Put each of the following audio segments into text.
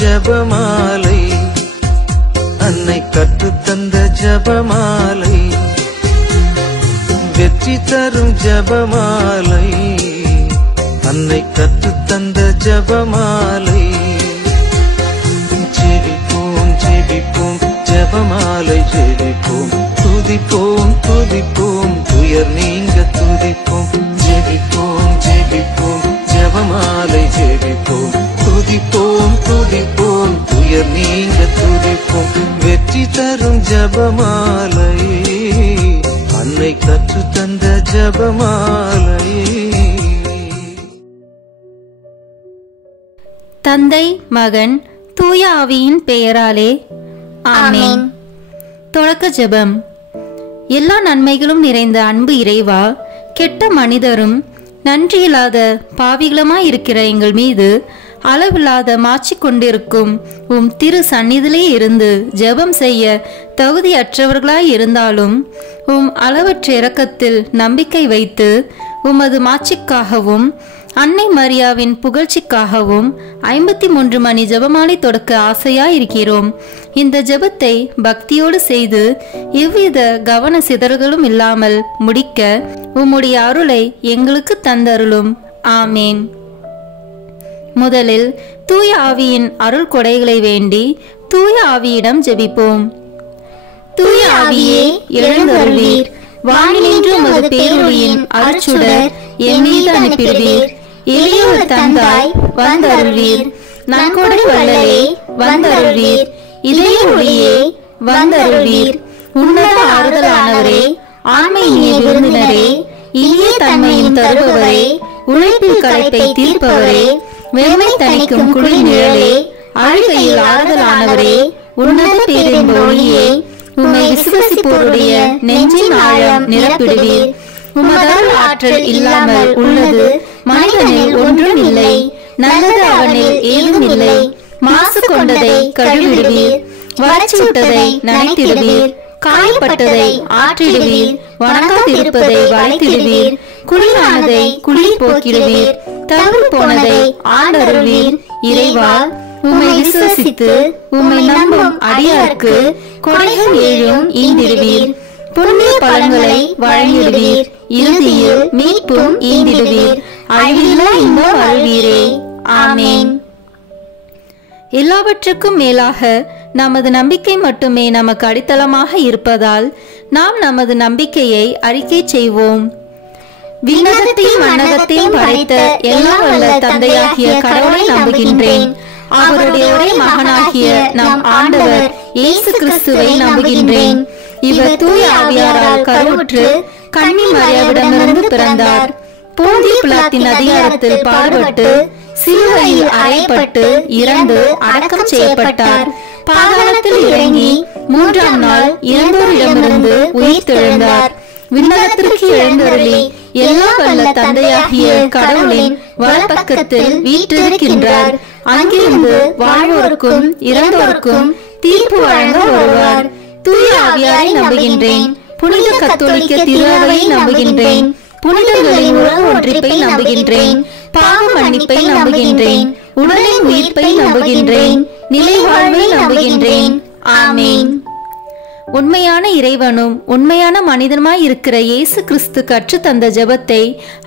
ஜபமாலை, அன்னை கற்றுத்தந்த ஜபமாலை, வெற்றி தரும் ஜபமாலை, அன்னை கற்றுத்தந்த ஜபமாலை. ஜெபிப்போம் ஜெபிப்போம் ஜபமாலை ஜெபிப்போம், துதிப்போம் துதிப்போம் துயர் நீங்க துதிப்போம். ஜெபிப்போம் ஜெபிப்போம் ஜபமாலை ஜெபிப்போம், துதிப்போம் துதிப்போம் துயர் நீங்க துதிப்போம். வெற்றி தரும் ஜபமாலை, அன்னை கற்று தந்த ஜபமாலை. தந்தை மகன் தூய ஆவியின் பெயராலே ஆமென். தொடக்க ஜெபம். எல்லா நன்மைகளும் நிறைந்த அன்பு இறைவா, கெட்ட மனிதரும் நன்றியில்லாத பாவிகளுமாயிருக்கிற எங்கள் மீது அளவில்லாத மாட்சி கொண்டிருக்கும் உம் திரு சந்நிதியிலே இருந்து ஜெபம் செய்ய தகுதியற்றவர்களாய் இருந்தாலும் உம் அளவற்ற இரக்கத்தில் நம்பிக்கை வைத்து உமது மாட்சிக்காகவும் அன்னை மரியாவின் புகழ்ச்சிக்காகவும் 53 மணி ஜெபமாலை தொடக்க ஆசையாயிருக்கிறோம். இந்த ஜெபத்தை பக்தியோடு செய்து எவ்வித கவன சிதறல்களும் இல்லாமல் முடிக்க உம்முடைய அருளை எங்களுக்கு தந்தருளும். ஆமேன். முதலில் தூய ஆவியின் அருள் கொடைகளை வேண்டி தூய ஆவியிடம் ஜெபிப்போம். தூய ஆவியே எழுந்தருளீர், வானினின்று உமது பேரொளியின் அருட்சுடர் என் மீது அனுப்பிடுவீர். எளியோர் தந்தாய் வந்தருள்வீர், நன்கொடை வள்ளலே வந்தருள்வீர், இதய ஒளியே வந்தருள்வீர். உன்னத ஆறுதலானவரே, ஆண்மை இனிய விருந்தினரே, இனிய தன்மையும் தருபவரே, உழைப்பில் களைப்பை தீர்ப்பவரே, வெறுமை தணிக்கும் குளிர் நிழலே, அழுகையில் ஆறுதலானவரே, உன்னத பேரின் ஒளியே, உம்மை விசுவசிப்போருடைய நெஞ்சின் ஆழம் நிரப்பிடுவீர். உமதருள் ஆற்றல் இல்லாமல் உள்ளது மனிதனில் ஒன்றும் இல்லை, நல்லது அவனில் ஏதும் இல்லை. மாசு கொண்டதை கழுவிடுவீர், வறட்சிவிட்டதை நனைத்திடுவீர், காயப்பட்டதை ஆற்றிடுவீர், வணங்காதிருப்பதை வளைத்திடுவீர், குளிரானதை குளிர் போக்கிடுவீர், தவறு போனதை ஆண்டருள்வீர். இறைவா, உம்மை விசுவசித்து உம்மை நம்பும் அடியாருக்கு கொடைகள் ஏழும் ஈந்திடுவீர், புண்ணிய பலன்களை வழங்கிடுவீர், இறுதியில் மீட்பும் ஈந்திடுவீர், அழிவில்லா இன்பம் அருள்வீரே. ஆமேன். எல்லாவற்றுக்கும் மேலாக நமது நம்பிக்கை மட்டுமே நமக்கு அடித்தளமாக இருப்பதால் நாம் நமது நம்பிக்கையை அறிக்கை செய்வோம். விண்ணகத்தையும் மண்ணகத்தையும் படைத்த எல்லாம் வல்ல தந்தையாகிய கடவுளை நம்புகின்றேன். அவருடைய ஒரே மகனாகிய நம் ஆண்டவர் இயேசு கிறிஸ்துவை நம்புகின்றேன். இவர் தூய ஆவியாரால் கருவுற்று கன்னி மரியாவிடமிருந்து பிறந்தார். போந்திய பிலாத்தின் அதிகாரத்தில் பாடுபட்டு சிலுவையில் அறையப்பட்டு இறந்து அடக்கம் செய்யப்பட்டார். பாதாளத்தில் இறங்கி 3ஆம் நாள் இறந்தோரிடமிருந்து உயிர்த்தெழுந்தார். விண்ணகத்திற்கு எழுந்தருளி எல்லா வல்ல தந்தையாகிய கடவுளின் வலப்பக்கத்தில் வீற்றிருக்கின்றார். அங்கிருந்து வாழ்வோருக்கும் இறந்தோருக்கும் தீர்ப்பு வழங்க வருவார். தூய ஆவியாரை நம்புகின்றேன். புனித கத்தோலிக்க திருஅவையை நம்புகின்றேன். புனிதர்களின் உறவு ஒன்றிப்பை நம்புகின்றேன். பாவ மன்னிப்பை நம்புகின்றேன். உடலின் உயிர்ப்பை நம்புகின்றேன். நிலை வாழ்வை நம்புகின்றேன். ஆமேன். உண்மையான இறைவனும் உண்மையான மனிதனுமாய் இருக்கிற இயேசு கிறிஸ்து கற்று தந்த ஜெபத்தை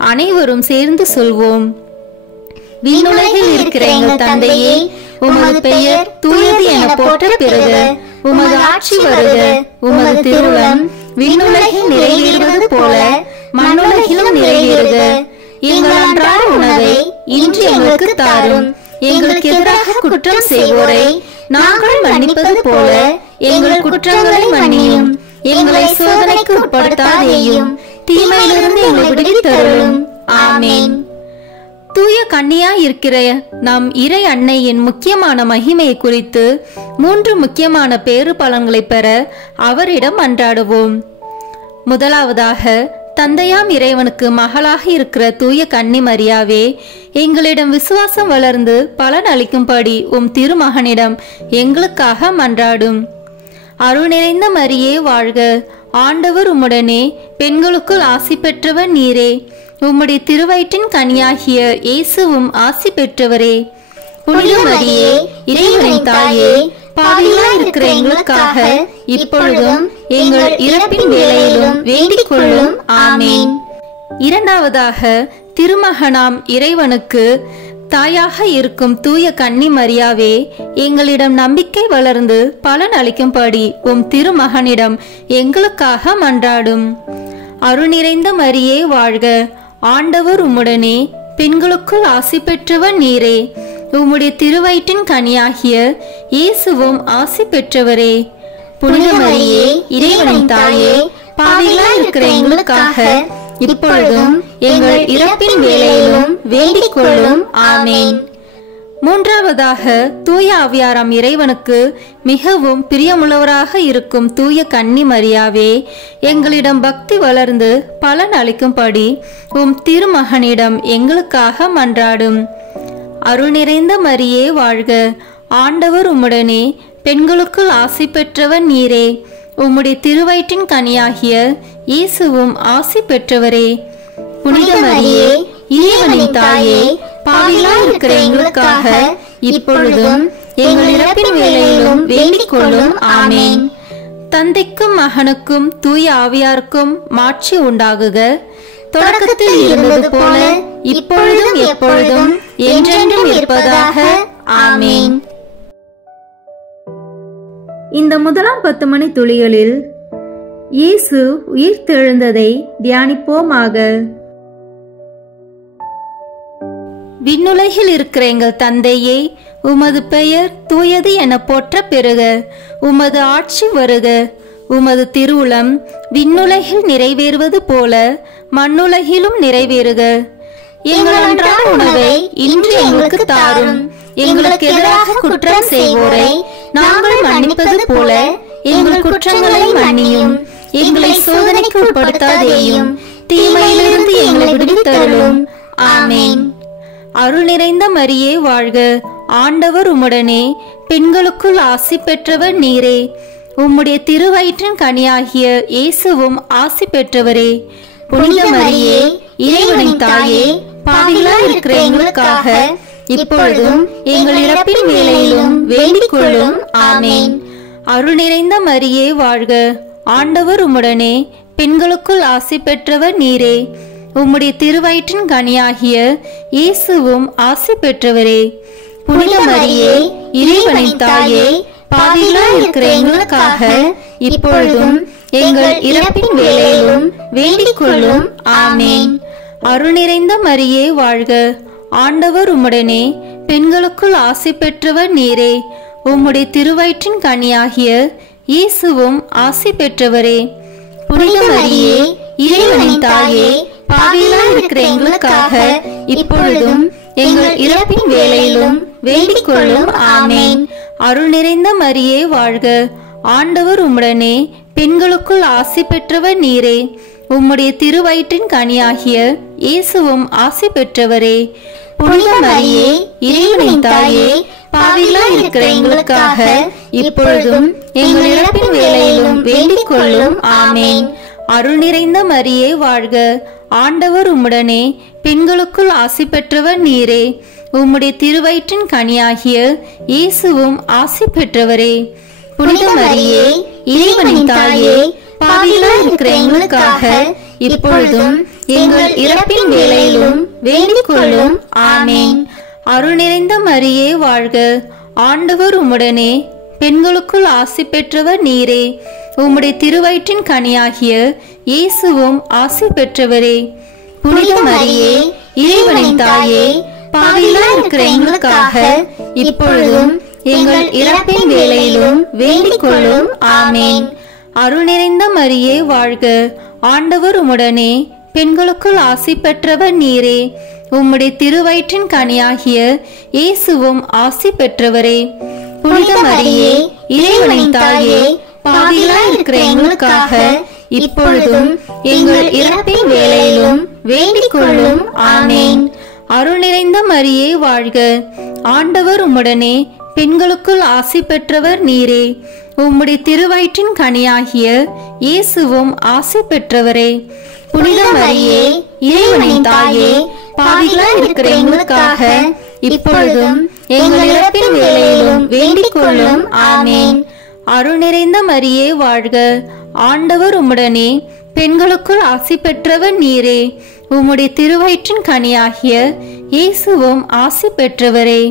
அனைவரும் சேர்ந்து சொல்வோம். விண்ணுலகில் இருக்கிற எங்கள் தந்தையே, உமது பெயர் தூயது என போற்ற பெறுக. உமது ஆட்சி வருக. உமது திருவுளம் விண்ணுலகில் நிறைவேறுவது போல மண்ணுலகிலும் நிறைவேறுக. எங்கள் அன்றாட உணவை இன்று எங்களுக்கு தாரும். எங்களுக்கு எதிராக குற்றம் செய்வோரை நாங்கள் மன்னிப்பது போல எங்கள் குற்றங்களை மன்னியும். எங்களை சோதனைக்கு உட்படுத்தாதேயும், தீமையிலிருந்து எங்களை விடுவித்தருளும். ஆமேன். தூய கன்னியா இருக்கிற நம் இறை அன்னையின் முக்கியமான மகிமையை குறித்து 3 முக்கியமான பேறு பலன்களை பெற அவரிடம் அன்றாடுவோம். முதலாவதாக, தந்தையாம் இறைவனுக்கு மகளாக இருக்கிற தூய கன்னி மரியாவே, எங்களிடம் விசுவாசம் வளர்ந்து பலன் அளிக்கும்படி உம் திருமகனிடம் எங்களுக்காக மன்றாடும். அருள் நிறைந்த மரியே வாழ்க. ஆண்டவர் உம்முடனே, பெண்களுக்குள் ஆசி பெற்றவர் நீரே. உம்முடைய திருவயிற்றின் கனியாகிய இயேசுவும் ஆசி பெற்றவரே. புனித மரியே இறைவனின் தாயே, பாவிகளாய் இருக்கிற எங்களுக்காக இப்பொழுதும் எங்கள் இறப்பின் வேளையிலும் வேண்டிக் கொள்ளும். ஆமேன். இரண்டாவதாக, திருமகனாம் இறைவனுக்கு தாயாக இருக்கும் தூய கன்னி மரியாவே, எங்களிடம் நம்பிக்கை வளர்ந்து பலன் அளிக்கும்படி உம் திருமகனிடம் எங்களுக்காக மன்றாடும். அருள்நிறைந்த மரியே வாழ்க, ஆண்டவர் உம்முடனே, பெண்களுக்குள் ஆசி பெற்றவர் நீரே, உம்முடைய திருவயிற்றின் கனியாகிய இயேசுவும் ஆசி பெற்றவரே. புனித மரியே இறைவனின் தாயே, பாவிகளாய் இருக்கிற எங்களுக்காக இப்பொழுதும் எங்கள் இறப்பின் வேளையிலும் வேண்டிக் கொள்ளும். ஆமேன். மூன்றாவதாக, தூய ஆவியாராம் இறைவனுக்கு மிகவும் பிரியமுள்ளவராக இருக்கும் தூய கன்னி மரியாவே, எங்களிடம் பக்தி வளர்ந்து பலன் அளிக்கும்படி உம் திருமகனிடம் எங்களுக்காக மன்றாடும். அருள் நிறைந்த மரியே வாழ்க, ஆண்டவர் உம்முடனே, பெண்களுக்குள் ஆசி பெற்றவர் நீரே, உம்முடைய திருவயிற்றின் கனியாகிய இயேசுவும் ஆசி பெற்றவரே. புனித மரியே இறைவனின் தாயே, பாவிகளாய் இருக்கிற எங்களுக்காக இப்பொழுதும் எங்கள் இறப்பின் வேளையிலும் வேண்டிக் கொள்ளும். ஆமேன். தந்தைக்கும் மகனுக்கும் தூய ஆவியாருக்கும் மாட்சி உண்டாகுக. தொடக்கத்தில் இருந்தது போல இப்பொழுதும் எப்பொழுதும் என்றென்றும் இருப்பதாக. ஆமேன். இந்த முதலாம் 10 மணி துளிகளில் இயேசு உயிர்த்தெழுந்ததை தியானிப்போமாக. விண்ணுலகில் இருக்கிற எங்கள் தந்தையே, உமது பெயர் தூயது என போற்ற பெறுக. உமது ஆட்சி வருக. உமது திருவுளம் விண்ணுலகில் நிறைவேறுவது போல மண்ணுலகிலும் நிறைவேறுக. எங்கள் அன்றாட உணவை இன்று எங்களுக்கு தாரும். எங்களுக்கு எதிராக குற்றம் செய்வோரை நாங்கள் மன்னிப்பது போல எங்கள் குற்றங்களை மன்னியும். எங்களை சோதனைக்கு உட்படுத்தாதேயும், தீமையிலிருந்து எங்களை விடுவித்தருளும். ஆமேன். அருள் நிறைந்த மரியே வாழ்க, ஆண்டவர் உம்முடனே, பெண்களுக்குள் ஆசி பெற்றவர் நீரே, உம்முடைய திருவயிற்றின் கனியாகிய இயேசுவும் ஆசி பெற்றவரே. புனித மரியே இறைவனின் தாயே, பாவிகளாய் இருக்கிற எங்களுக்காக இப்பொழுதும் எங்கள் இறப்பின் வேளையிலும் வேண்டிக் கொள்ளும். ஆமேன். அருள் நிறைந்த மரியே வாழ்க, ஆண்டவர் உம்முடனே, பெண்களுக்குள் ஆசி பெற்றவர் நீரே, உம்முடைய திருவயிற்றின் கனியாகிய இயேசுவும் ஆசி பெற்றவரே. புனித மரியே இறைவனின் தாயே, பாவிகளாய் இருக்கிற எங்களுக்காக இப்பொழுதும் எங்கள் இறப்பின் வேளையிலும் வேண்டிக் கொள்ளும். ஆமேன். அருள் நிறைந்த மரியே வாழ்க, ஆண்டவர் உம்முடனே, பெண்களுக்குள் ஆசி பெற்றவர் நீரே, உம்முடைய திருவயிற்றின் கனியாகிய இயேசுவும் ஆசி பெற்றவரே. புனித மரியே இறைவனின் தாயே, பாவிகளாய் இருக்கிற எங்களுக்காக இப்பொழுதும் எங்கள் இறப்பின் வேளையிலும் வேண்டிக் கொள்ளும். ஆமேன். அருள் நிறைந்த மரியே வாழ்க, ஆண்டவர் உம்முடனே, பெண்களுக்குள் ஆசி பெற்றவர் நீரே, உம்முடைய திருவயிற்றின் கனியாகிய இயேசுவும் ஆசி பெற்றவரே. புனித மரியே இறைவனின் தாயே, பாவிகளாய் இருக்கிற எங்களுக்காக இப்பொழுதும் எங்கள் இறப்பின் வேளையிலும் வேண்டிக் கொள்ளும். ஆமேன். அருள் நிறைந்த மரியே வாழ்க, ஆண்டவர் உம்முடனே, பெண்களுக்குள் ஆசி பெற்றவர் நீரே, உம்முடைய திருவயிற்றின் கனியாகிய இயேசுவும் ஆசி பெற்றவரே. புனித மரியே இறைவனின் தாயே, பாவிகளாய் இருக்கிற எங்களுக்காக இப்பொழுதும் எங்கள் இறப்பின் வேளையிலும் வேண்டிக் கொள்ளும். ஆமேன். அருள் நிறைந்த மரியே வாழ்க, ஆண்டவர் உம்முடனே, பெண்களுக்குள் ஆசி பெற்றவர் நீரே, உம்முடைய திருவயிற்றின் கனியாகிய இயேசுவும் ஆசி பெற்றவரே. புனித மரியே இறைவனின் தாயே, பாவிகளாய் இருக்கிற எங்களுக்காக இப்பொழுதும் எங்கள் இறப்பின் வேளையிலும் வேண்டிக் கொள்ளும். ஆமேன். அருள் நிறைந்த மரியே வாழ்க, ஆண்டவர் உம்முடனே, பெண்களுக்குள் ஆசி பெற்றவர் நீரே, உம்முடைய திருவயிற்றின் கனியாகிய இயேசுவும் ஆசி பெற்றவரே. புனித மரியே இறைவனின் தாயே, பாவிகளாய் இருக்கிற எங்களுக்காக இப்பொழுதும் எங்கள் இறப்பின் வேளையிலும் வேண்டிக் கொள்ளும். ஆமேன். அருள் நிறைந்த மரியே வாழ்க, ஆண்டவர் உம்முடனே, பெண்களுக்குள் ஆசி பெற்றவர் நீரே, உம்முடைய திருவயிற்றின் கனியாகிய இயேசுவும் ஆசி பெற்றவரே. புனித மரியே இறைவனின் தாயே, பாவிகளாய் இருக்கிற எங்களுக்காக இப்பொழுதும் எங்கள் இறப்பின் வேளையிலும் வேண்டிக் கொள்ளும். ஆமேன். அருள் நிறைந்த மரியே வாழ்க, ஆண்டவர் உம்முடனே, பெண்களுக்குள் ஆசி பெற்றவர் நீரே. உம்முடைய திருவயிற்றின் கனியாகிய இயேசுவும் ஆசி பெற்றவரே.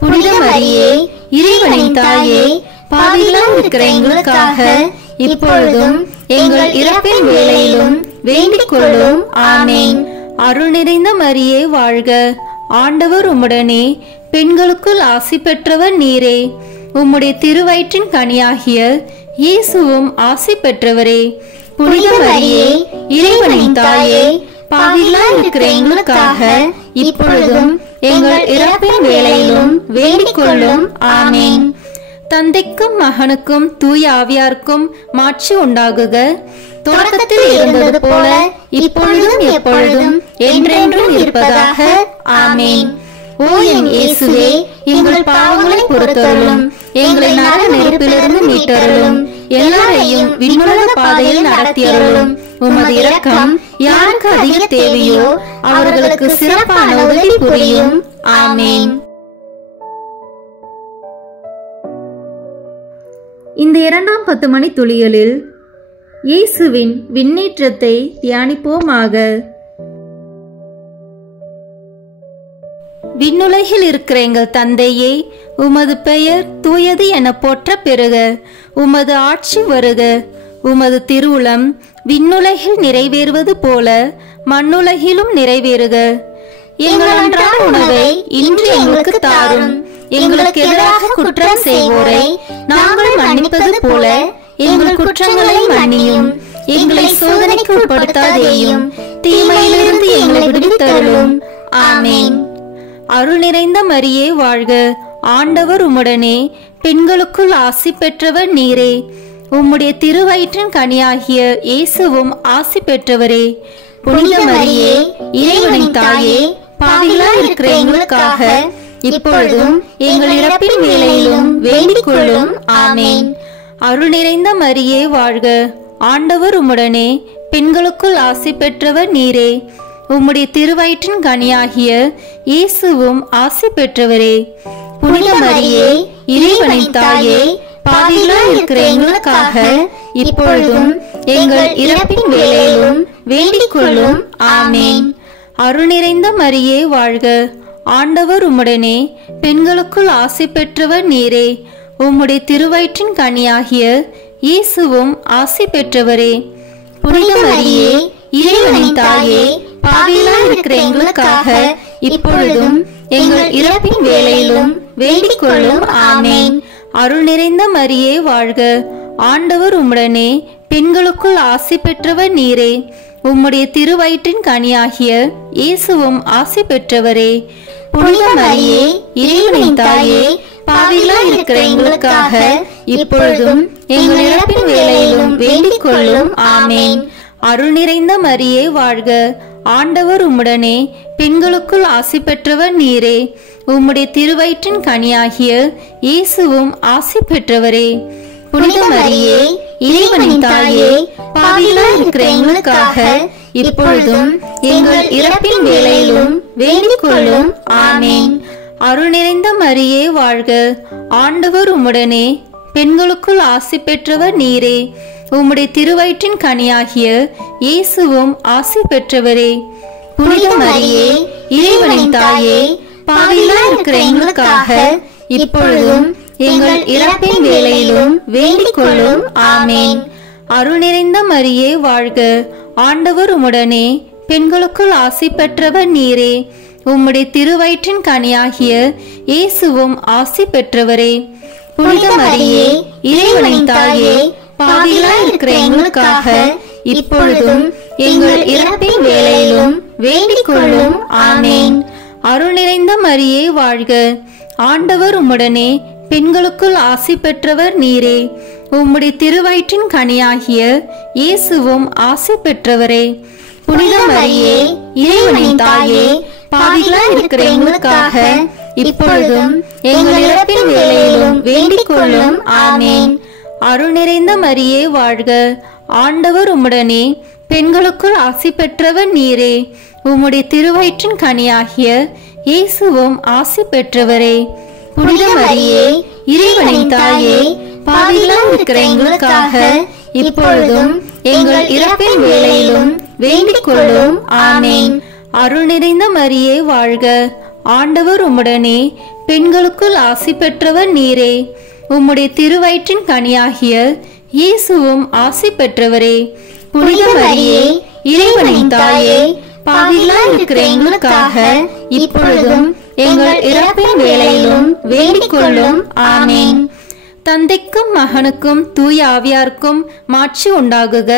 புனித மரியே, இறைவனின் தாயே, பாவிகளாய் இருக்கிற எங்களுக்காக இப்பொழுதும் எங்கள் இறப்பின் வேளையிலும் வேண்டிக் கொள்ளும். ஆமேன். அருள் நிறைந்த மரியே வாழ்க, ஆண்டவர் உம்முடனே, பெண்களுக்குள் ஆசி பெற்றவர் நீரே. உம்முடைய திருவயிற்றின் கனியாகிய இயேசுவும் ஆசி பெற்றவரே. புனித மரியே, இறைவனின் தாயே, பாவிகளாய் இருக்கிற எங்களுக்காக இப்பொழுதும் எங்கள் இறப்பின் வேளையிலும் வேண்டிக் கொள்ளும். ஆமேன். தந்தைக்கும் மகனுக்கும் தூய ஆவியாருக்கும் மாட்சி உண்டாகுக. தொடக்கத்தில் இருந்தது போல இப்பொழுதும் எப்பொழுதும் என்றென்றும் இருப்பதாக. ஆமேன். ஓ என் இயேசுவே, எங்கள் பாவங்களை பொறுத்தருளும், எங்களை நரக நெருப்பிலிருந்து மீட்டருளும், எல்லாரையும் விண்ணுலக பாதையில் நடத்தியருளும். உமது இரக்கம் யாருக்கு அதிக தேவையோ அவர்களுக்கு சிறப்பான உதவி புரியும். ஆமேன். இந்த 2ஆம் 10 மணி துளிகளில் இயேசுவின் விண்ணேற்றத்தை தியானிப்போமாக. விண்ணுலகில் இருக்கிற எங்கள் தந்தையே, உமது பெயர் தூயது என போற்ற பெறுக. உமது ஆட்சி வருக. உமது திருவுளம் விண்ணுலகில் நிறைவேறுவது போல மண்ணுலகிலும் நிறைவேறுக. எங்கள் அன்றாட உணவை இன்று எங்களுக்கு தாரும். எங்களுக்கு எதிராக குற்றம் செய்வோரை நாங்கள் மன்னிப்பது போல எங்கள் குற்றங்களை மன்னியும். எங்களை சோதனைக்கு உட்படுத்தாதேயும், தீமையிலிருந்து எங்களை விடுவித்தருளும். ஆமேன். அருள் நிறைந்த மரியே வாழ்க, ஆண்டவர் உம்முடனே, பெண்களுக்குள் ஆசி பெற்றவர் நீரே. உம்முடைய திருவயிற்றின் கனியாகிய இயேசுவும் ஆசி பெற்றவரே. புனித மரியே, இறைவனின் தாயே, பாவிகளாய் இருக்கிற எங்களுக்காக இப்பொழுதும் எங்கள் இறப்பின் வேளையிலும் வேண்டிக் கொள்ளும். ஆமேன். அருள் நிறைந்த மரியே வாழ்க, ஆண்டவர் உம்முடனே, பெண்களுக்குள் ஆசி பெற்றவர் நீரே. உம்முடைய திருவயிற்றின் கனியாகிய இயேசுவும் ஆசி பெற்றவரே. புனித மரியே, இறைவனின் தாயே, பாவிகளாய் இருக்கிற எங்களுக்காக இப்பொழுதும் எங்கள் இறப்பின் வேளையிலும் வேண்டிக் கொள்ளும். ஆமேன். அருள் நிறைந்த மரியே வாழ்க, ஆண்டவர் உம்முடனே, பெண்களுக்குள் ஆசி பெற்றவர் நீரே. உம்முடைய திருவயிற்றின் கனியாகிய இயேசுவும் ஆசி பெற்றவரே. புனித மரியே, இறைவனின் தாயே, பாவிகளாய் இருக்கிற எங்களுக்காக இப்பொழுதும் எங்கள் இறப்பின் வேளையிலும் வேண்டிக் கொள்ளும். ஆமேன். அருள் நிறைந்த மரியே வாழ்க, ஆண்டவர் உம்முடனே, பெண்களுக்குள் ஆசி பெற்றவர் நீரே. உம்முடைய திருவயிற்றின் கனியாகிய இயேசுவும் ஆசி பெற்றவரே. புனித மரியே, இறைவனின் தாயே, பாவிகளாய் இருக்கிற எங்களுக்காக இப்பொழுதும் எங்கள் இறப்பின் வேளையிலும் வேண்டிக் கொள்ளும். ஆமேன். அருள் நிறைந்த மரியே வாழ்க, ஆண்டவர் உம்முடனே, பெண்களுக்குள் ஆசி பெற்றவர் நீரே. உம்முடைய திருவயிற்றின் கனியாகிய இயேசுவும் ஆசி பெற்றவரே. புனித மரியே, இறைவனின் தாயே, பாவிகளாய் இருக்கிற எங்களுக்காக இப்பொழுதும் எங்கள் இறப்பின் வேளையிலும் வேண்டிக் கொள்ளும். ஆமேன். அருள் நிறைந்த மரியே வாழ்க, ஆண்டவர் உம்முடனே, பெண்களுக்குள் ஆசி பெற்றவர் நீரே. உம்முடைய திருவயிற்றின் கனியாகிய இயேசுவும் ஆசி பெற்றவரே. புனித மரியே, இறைவனின் தாயே, பாவிகளாய் இருக்கிற எங்களுக்காக இப்பொழுதும் எங்கள் இறப்பின் வேளையிலும் வேண்டிக் கொள்ளும். ஆமேன். அருள் நிறைந்த மரியே வாழ்க, ஆண்டவர் உம்முடனே, பெண்களுக்குள் ஆசி பெற்றவர் நீரே. உம்முடைய திருவயிற்றின் கனியாகிய இயேசுவும் ஆசி பெற்றவரே. புனித மரியே, இறைவனின் தாயே, பாவிகளாய் இருக்கிற எங்களுக்காக இப்பொழுதும் எங்கள் இறப்பின் வேளையிலும் வேண்டிக் கொள்ளும். ஆமேன். அருள் நிறைந்த மரியே வாழ்க, ஆண்டவர் உம்முடனே, பெண்களுக்குள் ஆசி பெற்றவர் நீரே. உம்முடைய திருவயிற்றின் கனியாகிய இயேசுவும் ஆசி பெற்றவரே. புனித மரியே, இறைவனின் தாயே, பாவிகளாய் இருக்கிற எங்களுக்காக இப்பொழுதும் எங்கள் இறப்பின் வேளையிலும் வேண்டிக் கொள்ளும். ஆமேன். அருள் நிறைந்த மரியே வாழ்க, ஆண்டவர் உம்முடனே, பெண்களுக்குள் ஆசி பெற்றவர் நீரே. உம்முடைய திருவயிற்றின் கனியாகிய இயேசுவும் ஆசி பெற்றவரே. புனித மரியே இறைவனின் தாயே, பாவிகளாய் இருக்கிற எங்களுக்காக இப்பொழுதும் எங்கள் இறப்பின் வேளையிலும் வேண்டிக் கொள்ளும். ஆமென். அருள் நிறைந்த மரியே வாழ்க, ஆண்டவர் உம்முடனே, பெண்களுக்குள் ஆசி பெற்றவர் நீரே. உம்முடைய திருவயிற்றின் கனியாகிய இயேசுவும் ஆசி பெற்றவரே. புனித மரியே இறைவனின் தாயே, பாவிகளாய் இருக்கிற எங்களுக்காக இப்பொழுதும் எங்கள் இறப்பின் வேளையிலும் வேண்டிக் கொள்ளும். ஆமென். தந்தைக்கும் மகனுக்கும் தூய ஆவியாருக்கும் மாட்சி உண்டாகுக.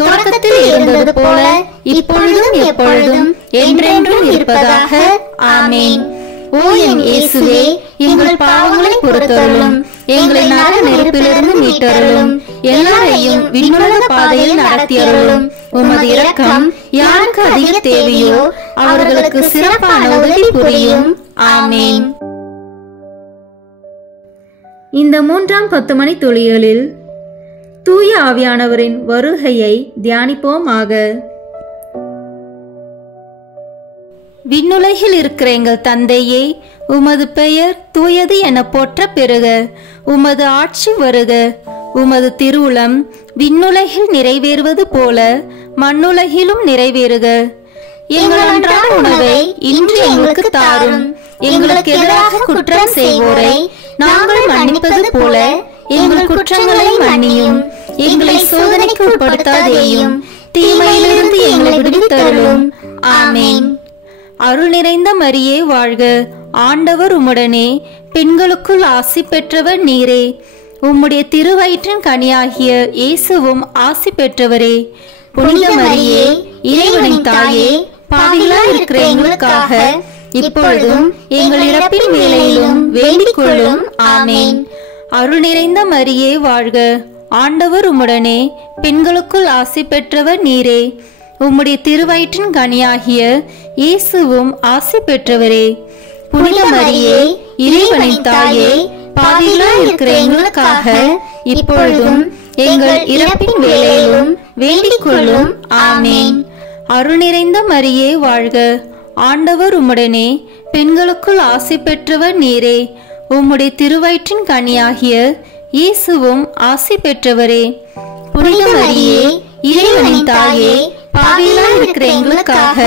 தொடக்கத்தில் இருந்தது போல இப்பொழுதும் எப்பொழுதும் என்றென்றும் இருப்பதாக. ஆமென். ஓ என் இயேசுவே, எங்கள் பாவங்களை பொறுத்தருளும், எங்களை நரக நெருப்பிலிருந்து மீட்டருளும், எல்லாரையும் விண்ணுலக பாதையில் நடத்தியருளும். உமது இரக்கம் யாருக்கு அதிக தேவையோ அவர்களுக்கு சிறப்பான உதவி புரியும். ஆமென். இந்த 3ஆம் 10 மணி துளிகளில் தூய ஆவியானவரின் வருகையை தியானிப்போமாக. விண்ணுலகில் இருக்கிற எங்கள் தந்தையே, உமது பெயர் தூயது என போற்ற பெறுக. உமது ஆட்சி வருக. உமது திருவுளம் விண்ணுலகில் நிறைவேறுவது போல மண்ணுலகிலும் நிறைவேறுக. எங்கள் அன்றாட உணவை இன்று எங்களுக்கு தாரும். எங்களுக்கு எதிராக குற்றம் செய்வோரை நாங்கள் மன்னிப்பது போல எங்கள் குற்றங்களை மன்னியும். எங்களை சோதனைக்கு உட்படுத்தாதேயும், தீமையிலிருந்து எங்களை விடுவித்தருளும். ஆமென். அருள் நிறைந்த மரியே வாழ்க, ஆண்டவர் உம்முடனே, பெண்களுக்குள் ஆசி பெற்றவர் நீரே. உம்முடைய திருவயிற்றின் கனியாகிய இயேசுவும் ஆசி பெற்றவரே. புனித மரியே இறைவனின் தாயே, பாவிகளாய் இருக்கிற எங்களுக்காக இப்பொழுதும் எங்கள் இறப்பின் வேளையிலும் வேண்டிக் கொள்ளும். ஆமென். அருள் நிறைந்த மரியே வாழ்க, ஆண்டவர் உம்முடனே, பெண்களுக்குள் ஆசி பெற்றவர் நீரே. உம்முடைய திருவயிற்றின் கனியாகிய இயேசுவும் ஆசி பெற்றவரே. புனித மரியே இறைவனின் தாயே, பாவிகளாய் இருக்கிற எங்களுக்காக இப்பொழுதும் எங்கள் இறப்பின் வேளையிலும் வேண்டிக் கொள்ளும். ஆமென். அருள் நிறைந்த மரியே வாழ்க, ஆண்டவர் உம்முடனே, பெண்களுக்குள் ஆசி பெற்றவர் நீரே. உம்முடைய திருவயிற்றின் கனியாகிய இயேசுவும் ஆசி பெற்றவரே. புனித மரியே இறைவனின் தாயே, பாவிகளாய் இருக்கிற எங்களுக்காக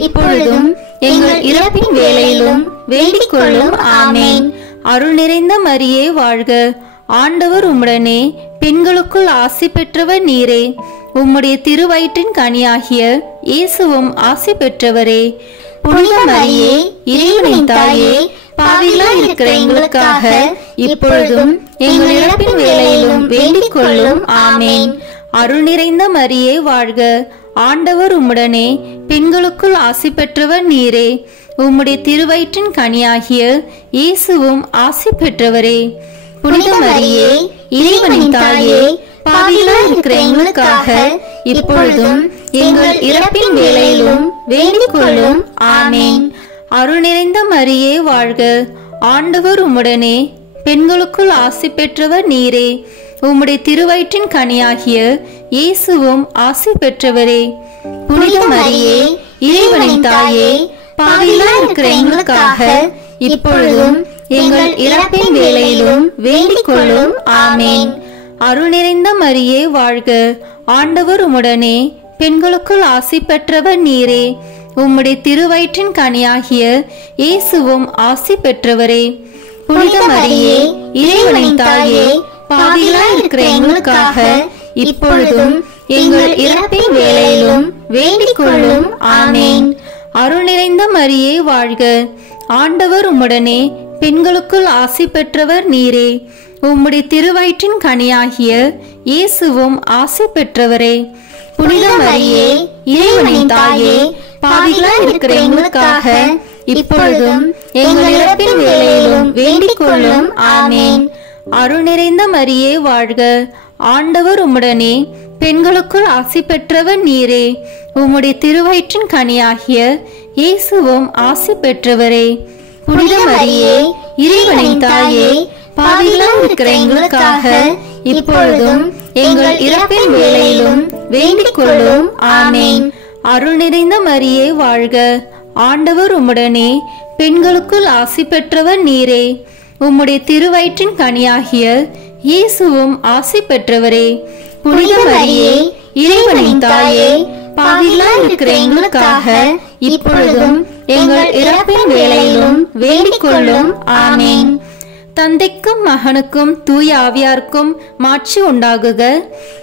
இப்பொழுதும் எங்கள் இறப்பின் வேளையிலும் வேண்டிக் கொள்ளும். ஆமென். அருள் நிறைந்த மரியே வாழ்க, ஆண்டவர் உம்முடனே, பெண்களுக்குள் ஆசி பெற்றவர் நீரே. உம்முடைய திருவயிற்றின் கனியாகிய இயேசுவும் ஆசி பெற்றவரே. புனித மரியே இறைவனின் தாயே, பாவிகளாய் இருக்கிற எங்களுக்காக இப்பொழுதும் எங்கள் இறப்பின் வேளையிலும் வேண்டிக் கொள்ளும். ஆமென். அருள் நிறைந்த மரியே வாழ்க, ஆண்டவர் உம்முடனே, பெண்களுக்குள் ஆசி பெற்றவர் நீரே. உம்முடைய திருவயிற்றின் கனியாகிய இயேசுவும் ஆசி பெற்றவரே. புனித மரியே இறைவனின் தாயே, பாவிகளாய் இருக்கிற எங்களுக்காக இப்பொழுதும் எங்கள் இறப்பின் வேளையிலும் வேண்டிக் கொள்ளும். ஆமென். அருள் நிறைந்த மரியே வாழ்க, ஆண்டவர் உம்முடனே, பெண்களுக்குள் ஆசி பெற்றவர் நீரே. உம்முடைய திருவயிற்றின் கனியாகிய இயேசுவும் ஆசி பெற்றவரே. புனித மரியே இறைவனின் தாயே, பாவிகளாய் இருக்கிற எங்களுக்காக இப்பொழுதும் எங்கள் இறப்பின் வேளையிலும் வேண்டிக் கொள்ளும். ஆமென். அருள் நிறைந்த மரியே வாழ்க, ஆண்டவர் உம்முடனே, பெண்களுக்குள் ஆசி பெற்றவர் நீரே. உம்முடைய திருவயிற்றின் கனியாகிய இயேசுவும் ஆசி பெற்றவரே. புனித மரியே இறைவனின் தாயே, பாவிகளாய் இருக்கிற எங்களுக்காக இப்பொழுதும் எங்கள் இறப்பின் வேளையிலும் வேண்டிக் கொள்ளும். ஆமென். அருள் நிறைந்த மரியே வாழ்க, ஆண்டவர் உம்முடனே, பெண்களுக்குள் ஆசி பெற்றவர் நீரே. உம்முடைய திருவயிற்றின் கனியாகிய இயேசுவும் ஆசி பெற்றவரே. புனித மரியே இறைவனின் தாயே, பாவிகளாய் இருக்கிற எங்களுக்காக இப்பொழுதும் எங்கள் இறப்பின் வேளையிலும் வேண்டிக் கொள்ளும். ஆமென். அருள் நிறைந்த மரியே வாழ்க, ஆண்டவர் உம்முடனே, பெண்களுக்குள் ஆசி பெற்றவர் நீரே. உம்முடைய திருவயிற்றின் கனியாகிய இயேசுவும் ஆசி பெற்றவரே. புனித மரியே இறைவனின் தாயே, பாவிகளாய் இருக்கிற எங்களுக்காக இப்பொழுதும் எங்கள் இறப்பின் வேளையிலும் வேண்டிக் கொள்ளும். ஆமென். அருள் நிறைந்த மரியே வாழ்க, ஆண்டவர் உம்முடனே, பெண்களுக்குள் ஆசி பெற்றவர் நீரே. உம்முடைய திருவயிற்றின் கனியாகிய இயேசுவும் ஆசி பெற்றவரே. புனித மரியே, இறைவனின் தாயே, பாவிகளாய் இருக்கிற எங்களுக்காக இப்பொழுதும் எங்கள் இறப்பின் வேளையிலும் வேண்டிக் கொள்ளும். ஆமேன். தந்தைக்கும் மகனுக்கும் தூய ஆவியாருக்கும் மாட்சி உண்டாகுக.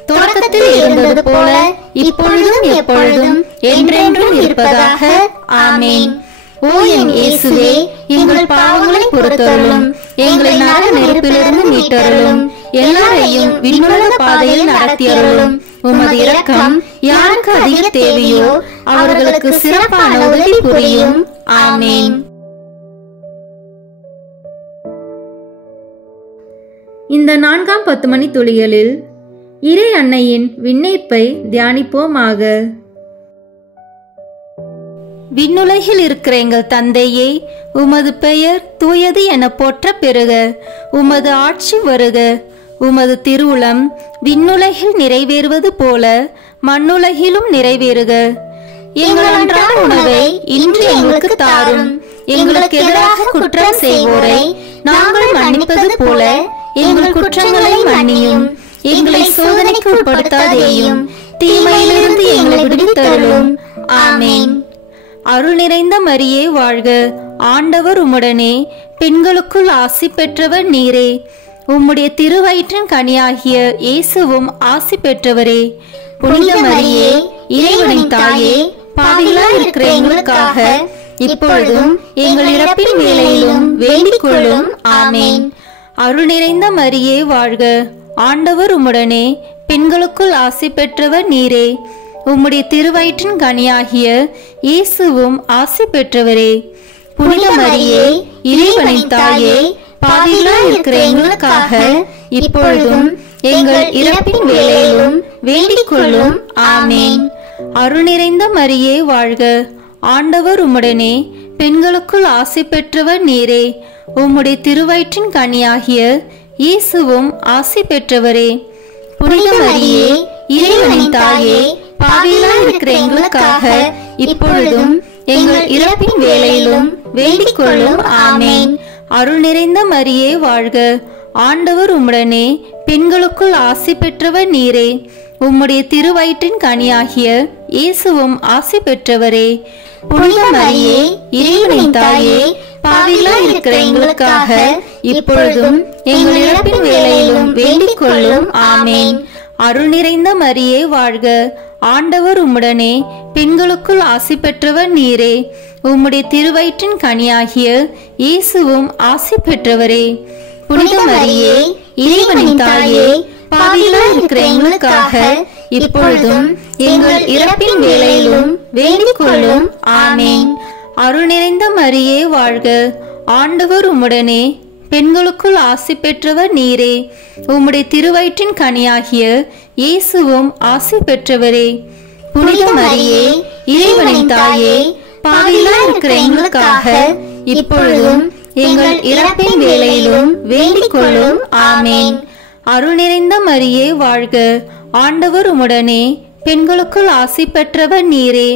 தொடக்கத்தில் இருந்தது போல இப்பொழுதும் எப்பொழுதும் என்றென்றும் இருப்பதாக. ஆமேன். ஓ என் இயேசுவே, எங்கள் பாவங்களை பொறுத்தருளும், எங்களை நரக நெருப்பிலிருந்து மீட்டருளும், எல்லாரையும் விண்ணுலக பாதையில் நடத்தியருளும். உமது இரக்கம் யாருக்கு அதிக தேவையோ அவர்களுக்கு சிறப்பான உதவி புரியும். ஆமேன். இந்த 4ஆம் 10 மணி துளிகளில் இறை அன்னையின் விண்ணேற்பை தியானிப்போமாக. விண்ணுலகில் இருக்கிற எங்கள் தந்தையே, உமது பெயர் தூயது என போற்ற பெறுக. உமது ஆட்சி வருக. உமது திருவுளம் விண்ணுலகில் நிறைவேறுவது போல மண்ணுலகிலும் நிறைவேறுக. எங்கள் அன்றாட உணவை இன்று எங்களுக்கு தாரும். எங்களுக்கு எதிராக குற்றம் செய்வோரை நாங்கள் மன்னிப்பது போல எங்கள் குற்றங்களை மன்னியும். எங்களை சோதனைக்கு உட்படுத்தாதேயும், தீமையிலிருந்து எங்களை விடுவித்தருளும். ஆமேன். அருள் நிறைந்த மரியே வாழ்க. ஆண்டவர் உம்முடனே, பெண்களுக்குள் ஆசி பெற்றவர் நீரே. உம்முடைய திருவயிற்றின் கனியாகிய இயேசுவும் ஆசி பெற்றவரே. புனித மரியே, இறைவனின் தாயே, பாவிகளாய் இருக்கிற எங்களுக்காக இப்பொழுதும் எங்கள் இறப்பின் வேளையிலும் வேண்டிக் கொள்ளும். ஆமேன். அருள் நிறைந்த மரியே வாழ்க. ஆண்டவர் உம்முடனே, பெண்களுக்குள் ஆசி பெற்றவர் நீரே. உம்முடைய திருவயிற்றின் கனியாகிய இயேசுவும் ஆசி பெற்றவரே. புனித மரியே, இறைவனின் தாயே, பாவிகளாய் இருக்கிற எங்களுக்காக இப்பொழுதும் எங்கள் இறப்பின் வேளையிலும் வேண்டிக் கொள்ளும். ஆமேன். அருள் நிறைந்த மரியே வாழ்க. ஆண்டவர் உம்முடனே, பெண்களுக்குள் ஆசி பெற்றவர் நீரே. உம்முடைய திருவயிற்றின் கனியாகிய இயேசுவும் ஆசி பெற்றவரே. புனித மரியே, இறைவனின் தாயே, பாவிகளாய் இருக்கிற எங்களுக்காக இப்பொழுதும் எங்கள் இறப்பின் வேளையிலும் வேண்டிக் கொள்ளும். ஆமேன். அருள் நிறைந்த மரியே வாழ்க. ஆண்டவர் உம்முடனே, பெண்களுக்குள் ஆசி பெற்றவர் நீரே. உம்முடைய திருவயிற்றின் கனியாகிய இயேசுவும் ஆசி பெற்றவரே. புனித மரியே, இறைவனின் தாயே, பாவிகளாய் இருக்கிற எங்களுக்காக இப்பொழுதும் எங்கள் இறப்பின் வேளையிலும் வேண்டிக் கொள்ளும். ஆமேன். அருள் நிறைந்த மரியே வாழ்க. ஆண்டவர் உம்முடனே, பெண்களுக்குள் ஆசி பெற்றவர் நீரே. உம்முடைய திருவயிற்றின் கனியாகிய இயேசுவும் ஆசி பெற்றவரே. புனித மரியே, இறைவனின் தாயே, பாவிகளாய் இருக்கிற எங்களுக்காக இப்பொழுதும் எங்கள் இறப்பின் வேளையிலும் வேண்டிக் கொள்ளும். ஆமேன். அருள் நிறைந்த மரியே வாழ்க. ஆண்டவர் உம்முடனே, பெண்களுக்குள் ஆசி பெற்றவர் நீரே. உம்முடைய திருவயிற்றின் கனியாகிய இயேசுவும் ஆசி பெற்றவரே. புனித மரியே, இறைவனின் தாயே, பாவிகளாய் இருக்கிற எங்களுக்காக இப்பொழுதும் எங்கள் இறப்பின் வேளையிலும் வேண்டிக் கொள்ளும். ஆமேன். அருள் நிறைந்த மரியே வாழ்க. ஆண்டவர் உம்முடனே, பெண்களுக்குள் ஆசி பெற்றவர் நீரே.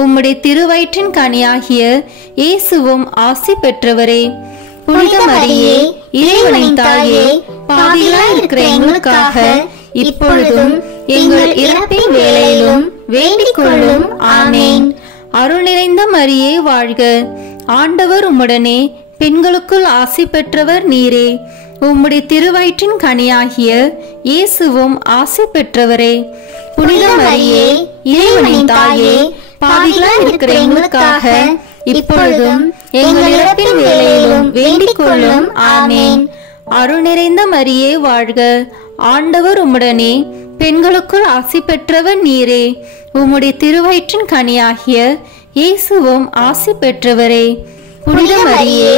உம்முடைய திருவயிற்றின் கனியாகிய இயேசுவும் ஆசி பெற்றவரே. புனித மரியே, இறைவனின் தாயே, பாவிகளாய் இருக்கிற எங்களுக்காக இப்பொழுதும் எங்கள் இறப்பின் வேளையிலும் வேண்டிக் கொள்ளும். ஆமேன். அருள் நிறைந்த மரியே வாழ்க. ஆண்டவர் உம்முடனே, பெண்களுக்குள் ஆசி பெற்றவர் நீரே. உம்முடைய திருவயிற்றின் கனியாகிய இயேசுவும் ஆசி பெற்றவரே. புனித மரியே, இறைவனின் தாயே, பாவிகளாய் இருக்கிற எங்களுக்காக இப்பொழுதும் எங்கள் இறப்பின் வேளையிலும் வேண்டிக் கொள்ளும். ஆமேன். அருள் நிறைந்த மரியே வாழ்க. ஆண்டவர் உம்முடனே, பெண்களுக்குள் ஆசி பெற்றவர் நீரே. உம்முடைய திருவயிற்றின் கனியாகிய இயேசுவும் ஆசி பெற்றவரே. புனித மரியே,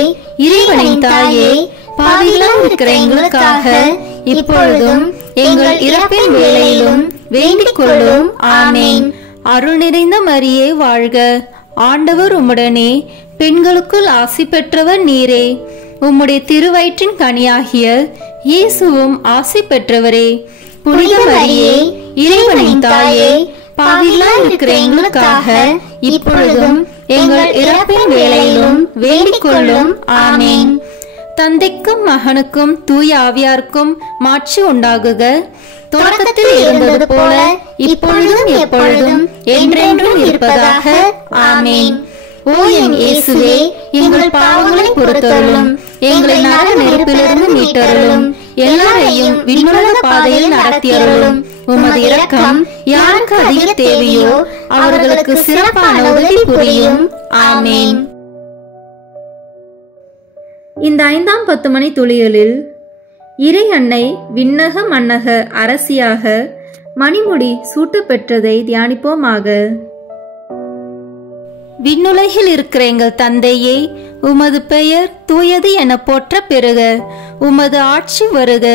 இறைவனின் தாயே, பாவிகளாய் இருக்கிற எங்களுக்காக இப்பொழுதும் எங்கள் இறப்பின் வேளையிலும் வேண்டிக் கொள்ளும். ஆமேன். அருள் நிறைந்த மரியே வாழ்க. ஆண்டவர் உம்முடனே, பெண்களுக்குள் ஆசி பெற்றவர் நீரே. உம்முடைய திருவயிற்றின் கனியாகிய இயேசுவும் ஆசி பெற்றவரே. புனித மரியே, இறைவனின் தாயே, பாவிகளாய் இருக்கிற எங்களுக்காக இப்பொழுதும் எங்கள் இறப்பின் வேளையிலும் வேண்டிக் கொள்ளும். ஆமேன். தந்தைக்கும் மகனுக்கும் தூய ஆவியாருக்கும் மாட்சி உண்டாகுக. தொடக்கத்தில் இருந்தது போல இப்பொழுதும் எப்பொழுதும் என்றென்றும் இருப்பதாக. ஆமேன். ஓ என் இயேசுவே, எங்கள் பாவங்களை பொறுத்தருளும், எங்களை நரக நெருப்பிலிருந்து மீட்டருளும், எல்லாரையும் விண்ணுலக பாதையில் நடத்தியருளும். உமது இரக்கம் யாருக்கு அதிக தேவையோ அவர்களுக்கு சிறப்பான உதவி புரியும். ஆமேன். இந்த 5ஆம் 10 மணி துளிகளில் இறை அன்னை விண்ணக மன்னக அரசியாக மணிமுடி சூட்டப்பெற்றதை தியானிப்போமாக. விண்ணுலகில் இருக்கிற எங்கள் தந்தையே, உமது பெயர் தூயது என போற்ற பெறுக. உமது ஆட்சி வருக.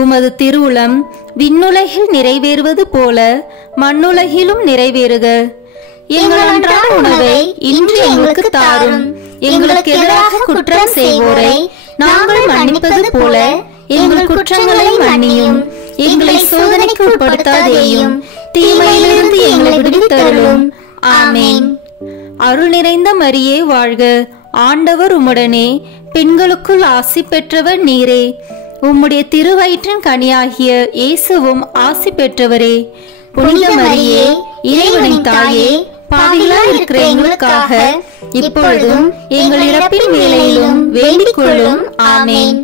உமது திருவுளம் விண்ணுலகில் நிறைவேறுவது போல மண்ணுலகிலும் நிறைவேறுக. எங்கள் அன்றாட உணவை இன்று எங்களுக்கு தாரும். எங்களுக்கு எதிராக குற்றம் செய்வோரை நாங்கள் மன்னிப்பது போல எங்கள் குற்றங்களை மன்னியும். எங்களை சோதனைக்கு உட்படுத்தாதேயும், தீமையிலிருந்து எங்களை விடுவித்தருளும். ஆமேன். அருள் நிறைந்த மரியே வாழ்க. ஆண்டவர் உம்முடனே, பெண்களுக்குள் ஆசி பெற்றவர் நீரே. உம்முடைய திருவயிற்றின் கனியாகிய இயேசுவும் ஆசி பெற்றவரே. புனித மரியே, இறைவனின் தாயே, பாவிகளாய் இருக்கிற எங்களுக்காக இப்பொழுதும் எங்கள் இறப்பின் வேளையிலும் வேண்டிக் கொள்ளும். ஆமேன்.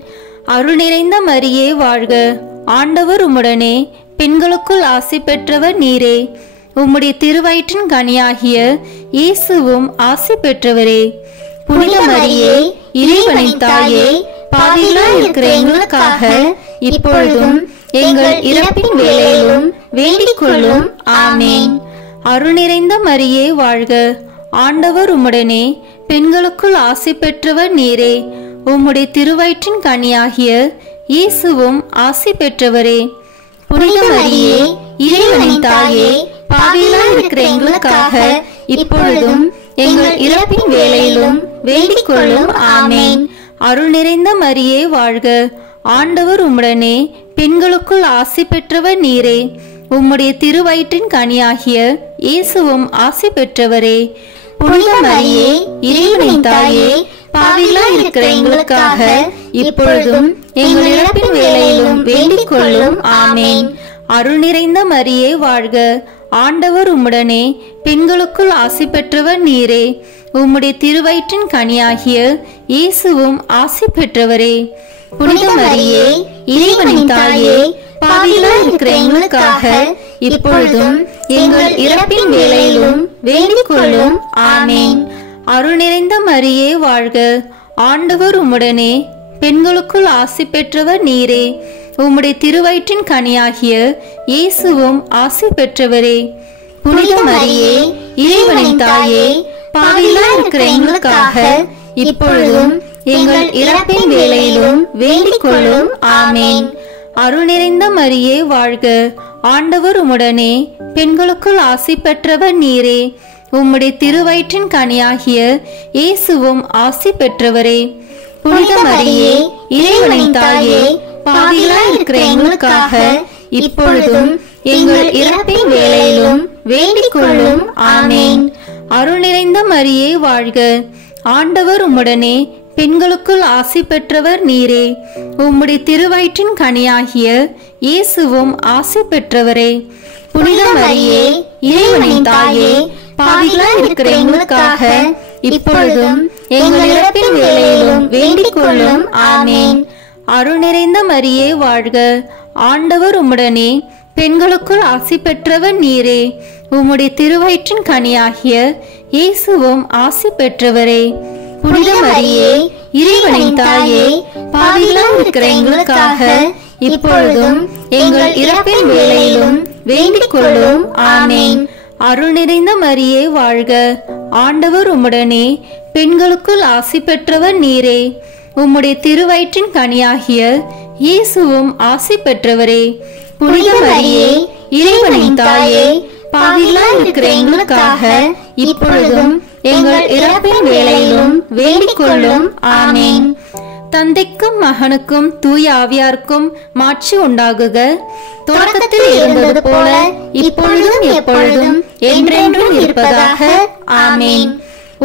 அருள் நிறைந்த மரியே வாழ்க. ஆண்டவர் உம்முடனே, பெண்களுக்குள் ஆசி பெற்றவர் நீரே. உம்முடைய திருவயிற்றின் கனியாகிய இயேசுவும் ஆசி பெற்றவரே. புனித மரியே, இறைவனின் தாயே, பாவிகளாய் இருக்கிற எங்களுக்காக இப்பொழுதும் எங்கள் இறப்பின் வேளையிலும் வேண்டிக் கொள்ளும். ஆமேன். அருள் நிறைந்த மரியே வாழ்க. ஆண்டவர் உம்முடனே, பெண்களுக்குள் ஆசி பெற்றவர் நீரே. உம்முடைய திருவயிற்றின் கனியாகிய இயேசுவும் ஆசி பெற்றவரே. புனித மரியே, இறைவனின் தாயே, பாவிகளாய் இருக்கிற எங்களுக்காக இப்பொழுதும் எங்கள் இறப்பின் வேளையிலும் வேண்டிக் கொள்ளும். ஆமேன். அருள் நிறைந்த மரியே வாழ்க. ஆண்டவர் உம்முடனே, பெண்களுக்குள் ஆசி பெற்றவர் நீரே. உம்முடைய திருவயிற்றின் கனியாகிய இயேசுவும் ஆசி பெற்றவரே. புனித மரியே, இறைவனின் தாயே, பாவிகளாய் இருக்கிற எங்களுக்காக இப்பொழுதும் எங்கள் இறப்பின் வேளையிலும் வேண்டிக் கொள்ளும். ஆமேன். அருள் நிறைந்த மரியே வாழ்க. ஆண்டவர் உம்முடனே, பெண்களுக்குள் ஆசி பெற்றவர் நீரே. உம்முடைய திருவயிற்றின் கனியாகிய இயேசுவும் ஆசி பெற்றவரே. புனித மரியே, இறைவனின் தாயே, பாவிகளாய் இருக்கிற எங்களுக்காக இப்பொழுதும் எங்கள் இறப்பின் வேளையிலும் வேண்டிக் கொள்ளும். ஆமேன். அருள் நிறைந்த மரியே வாழ்க. ஆண்டவர் உம்முடனே, பெண்களுக்குள் ஆசி பெற்றவர் நீரே. உம்முடைய திருவயிற்றின் கனியாகிய இயேசுவும் ஆசி பெற்றவரே. புனித மரியே, இறைவனின் தாயே, பாவிகளாய் இருக்கிற எங்களுக்காக இப்பொழுதும் எங்கள் இறப்பின் வேளையிலும் வேண்டிக் கொள்ளும். ஆமேன். அருள் நிறைந்த மரியே வாழ்க. ஆண்டவர் உம்முடனே, பெண்களுக்குள் ஆசி பெற்றவர் நீரே. உம்முடைய திருவயிற்றின் கனியாகிய இயேசுவும் ஆசி பெற்றவரே. புனித மரியே, இறைவனின் தாயே, பாவிகளாய் இருக்கிற எங்களுக்காக இப்பொழுதும் எங்கள் இறப்பின் வேளையிலும் வேண்டிக் கொள்ளும். ஆமேன். அருள் நிறைந்த மரியே வாழ்க. ஆண்டவர் உம்முடனே, பெண்களுக்குள் ஆசி பெற்றவர் நீரே. உம்முடைய திருவயிற்றின் கனியாகிய இயேசுவும் ஆசி பெற்றவரே. புனித மரியே, இறைவனின் தாயே, பாவிகளாய் இருக்கிற எங்களுக்காக இப்பொழுதும் எங்கள் இறப்பின் வேளையிலும் வேண்டிக் கொள்ளும். ஆமேன். அருள் நிறைந்த மரியே வாழ்க. ஆண்டவர் உம்முடனே, பெண்களுக்குள் ஆசி பெற்றவர் நீரே. உம்முடைய திருவயிற்றின் கனியாகிய இயேசுவும் ஆசி பெற்றவரே. புனித மரியே, இறைவனின் தாயே, பாவிகளாய் இருக்கிற எங்களுக்காக இப்பொழுதும் எங்கள் இறப்பின் வேளையிலும் வேண்டிக் கொள்ளும். ஆமேன். அருள் நிறைந்த மரியே வாழ்க. ஆண்டவர் உம்முடனே, பெண்களுக்குள் ஆசி பெற்றவர் நீரே. உம்முடைய திருவயிற்றின் கனியாகிய இயேசுவும் ஆசி பெற்றவரே. புனித மரியே, இறைவனின் தாயே, பாவிகளாய் இருக்கிற எங்களுக்காக இப்பொழுதும் எங்கள் இறப்பின் வேளையிலும் வேண்டிக் கொள்ளும். ஆமேன். தந்தைக்கும் மகனுக்கும் தூய ஆவியாருக்கும் மாட்சி உண்டாகுக. தொடக்கத்தில் இருந்தது போல இப்பொழுதும் எப்பொழுதும் என்றென்றும் இருப்பதாக. ஆமேன்.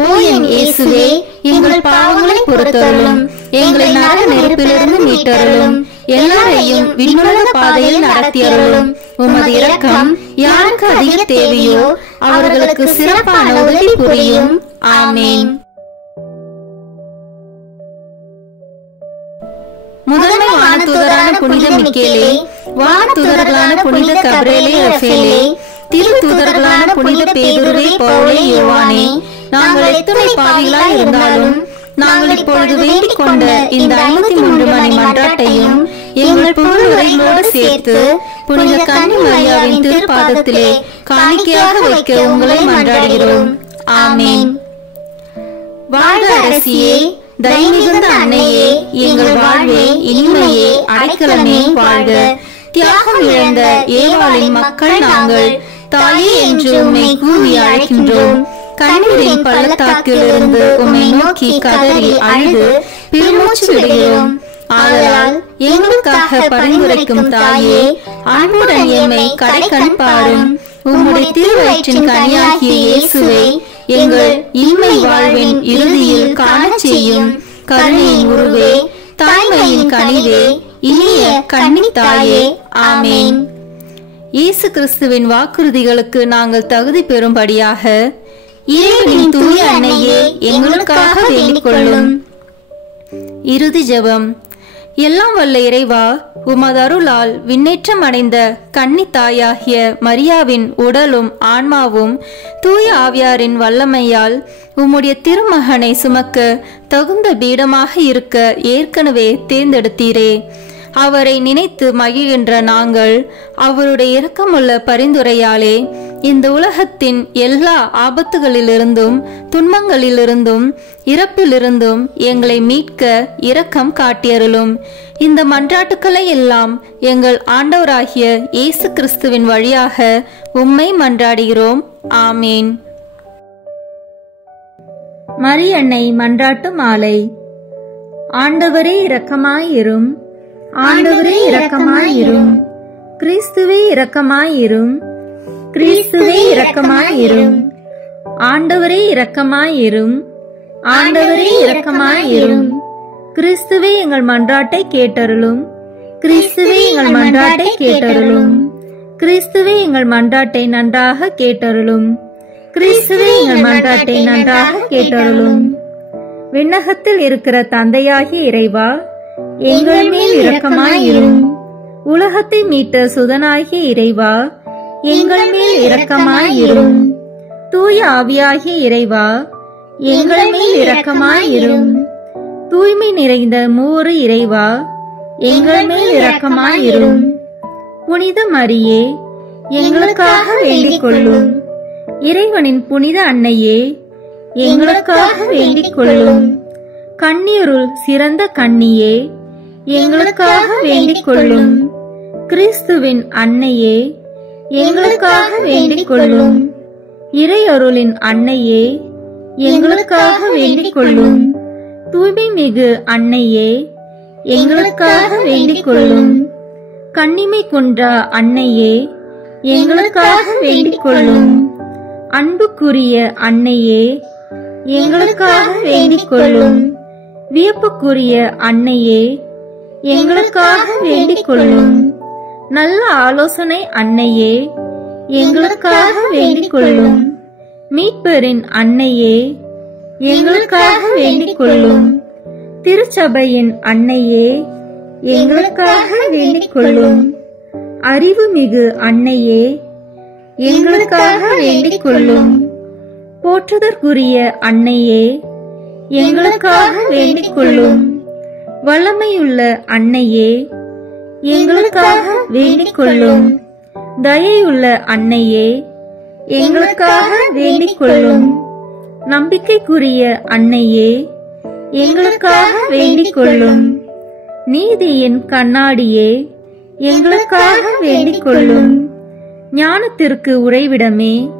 ஓ என் இயேசுவே, எங்கள் பாவங்களை பொறுத்தருளும், எங்களை நரக நெருப்பிலிருந்து மீட்டருளும். எல்லாரையும் விண்ணுலக பாதையில் நடத்தியருளும். உமது இரக்கம் யாருக்கு அதிக தேவையோ அவர்களுக்கு சிறப்பான உதவி புரியும். ஆமேன். முதன்மை வானதூதரான புனித மிக்கேலே, வானதூதர்களான புனித கபிரேலே, ரஃபேலே, திரு தூதர்களான புனித பேதுருவே, பவுலே, யோவானே, நாங்கள் எத்தனை பாவிகளாய் இருந்தாலும் நாங்கள் இப்பொழுது வேண்டிக் கொண்ட இந்த 53 மணி மன்றாட்டையும் எங்கள் புகழ் உரைகளோடு சேர்த்து புனித கன்னி மரியாவின் திருப்பாதத்திலே காணிக்கையாக வைக்க உங்களை மன்றாடுகிறோம். ஆமேன். வாழ்க அரசியே, தயமிகுந்த அன்னையே, எங்கள் வாழ்வே, இனிமையே, அடைக்கலமே, வாழ்க. தியாகம் இழந்த ஏவாளின் மக்கள் நாங்கள், தாயே என்று உம்மை கூவி அழைக்கின்றோம். கண்ணீரின் பள்ளத்தாக்கில் இருந்து உம்மை நோக்கி கதறி அழுது பெருமூச்சு விடுகிறோம். ஆதலால் எங்களுக்காக பரிந்துரைக்கும் தாயே, அன்புடன் எம்மை கடைக்கண் பாரும். உம்முடைய திருவயிற்றின் கனியாகிய இயேசுவை எங்கள் இன்மை வாழ்வின் இறுதியில் காணச் செய்யும். கருணையின் உருவே, தாய்மையின் கனிவே, இனிய கன்னி தாயே. ஆமேன். இயேசு கிறிஸ்துவின் வாக்குறுதிகளுக்கு நாங்கள் தகுதி பெறும்படியாக இறைவனின் தூய அன்னையே எங்களுக்காக வேண்டிக் கொள்ளும். இறுதி ஜெபம். எல்லாம் வல்ல இறைவா, உமது அருளால் விண்ணேற்றம் அடைந்த கன்னி தாயாகிய மரியாவின் உடலும் ஆன்மாவும் தூய ஆவியாரின் வல்லமையால் உம்முடைய திருமகனை சுமக்க தகுந்த பீடமாக இருக்க ஏற்கனவே தேர்ந்தெடுத்தீரே. அவரை நினைத்து மகிழ்கின்ற நாங்கள் அவருடைய இரக்கமுள்ள பரிந்துரையாலே இந்த உலகத்தின் எல்லா ஆபத்துகளிலிருந்தும் துன்பங்களிலிருந்தும் இறப்பிலிருந்தும் எங்களை மீட்க இரக்கம் காட்டியருளும். இந்த மன்றாட்டுக்களை எல்லாம் எங்கள் ஆண்டவராகிய இயேசு கிறிஸ்துவின் வழியாக உம்மை மன்றாடுகிறோம். ஆமேன். மரியன்னை மன்றாட்டு மாலை. ஆண்டவரே இரக்கமாயிரும். ஆண்டவரே இரக்கமாயிரும். கிறிஸ்துவே இரக்கமாயிரும். கிறிஸ்துவே இரக்கமாயிரும். ஆண்டவரே இரக்கமாயிரும். ஆண்டவரே இரக்கமாயிரும். கிறிஸ்துவே எங்கள் மன்றாட்டை கேட்டருளும். கிறிஸ்துவே எங்கள் மன்றாட்டை கேட்டருளும். கிறிஸ்துவே எங்கள் மன்றாட்டை நன்றாக கேட்டருளும். கிறிஸ்துவே எங்கள் மன்றாட்டை நன்றாக கேட்டருளும். விண்ணகத்தில் இருக்கிற தந்தையாகிய இறைவா, எங்கள் மேல் இரக்கமாயிரும். உலகத்தை மீட்ட சுதனாகிய இறைவா, எங்கள் மேல் இரக்கமாயிரும். தூய ஆவியாகிய இறைவா, எங்கள் மேல் இரக்கமாயிரும். தூய்மை நிறைந்த மூவரு இறைவா, எங்கள் மேல் இரக்கமாயிரும். புனித மரியே, எங்களுக்காக வேண்டிக் கொள்ளும். இறைவனின் புனித அன்னையே, எங்களுக்காக வேண்டிக் கொள்ளும். கன்னியருள் சிறந்த கன்னியே, எங்களுக்காக வேண்டிக் கொள்ளும். கிறிஸ்துவின் அன்னையே, எங்களுக்காக வேண்டிக் கொள்ளும். இறையருளின் அன்னையே, எங்களுக்காக வேண்டிக் கொள்ளும். தூய்மை மிகு அன்னையே, எங்களுக்காக வேண்டிக் கொள்ளும். கன்னிமை குன்றா அன்னையே, எங்களுக்காக வேண்டிக் கொள்ளும். அன்புக்குரிய அன்னையே, எங்களுக்காக வேண்டிக் கொள்ளும். வியப்புக்குரிய அன்னையே, எங்களுக்காக வேண்டிக் கொள்ளும். நல்ல ஆலோசனை அன்னையே, எங்களுக்காக வேண்டிக் கொள்ளும். மீட்பரின் அன்னையே, எங்களுக்காக வேண்டிக் கொள்ளும். திருச்சபையின் அன்னையே, எங்களுக்காக வேண்டிக் கொள்ளும். அறிவுமிகு அன்னையே, எங்களுக்காக வேண்டிக் கொள்ளும். போற்றுதற்குரிய அன்னையே, எங்களுக்காக வேண்டிக் கொள்ளும். வல்லமையுள்ள அன்னையே, எங்களுக்காக வேண்டிக் கொள்ளும். தயையுள்ள அன்னையே, எங்களுக்காக வேண்டிக் கொள்ளும். நம்பிக்கைக்குரிய அன்னையே, எங்களுக்காக வேண்டிக் கொள்ளும். நீதியின் கண்ணாடியே, எங்களுக்காக வேண்டிக் கொள்ளும். ஞானத்திற்கு உறைவிடமே,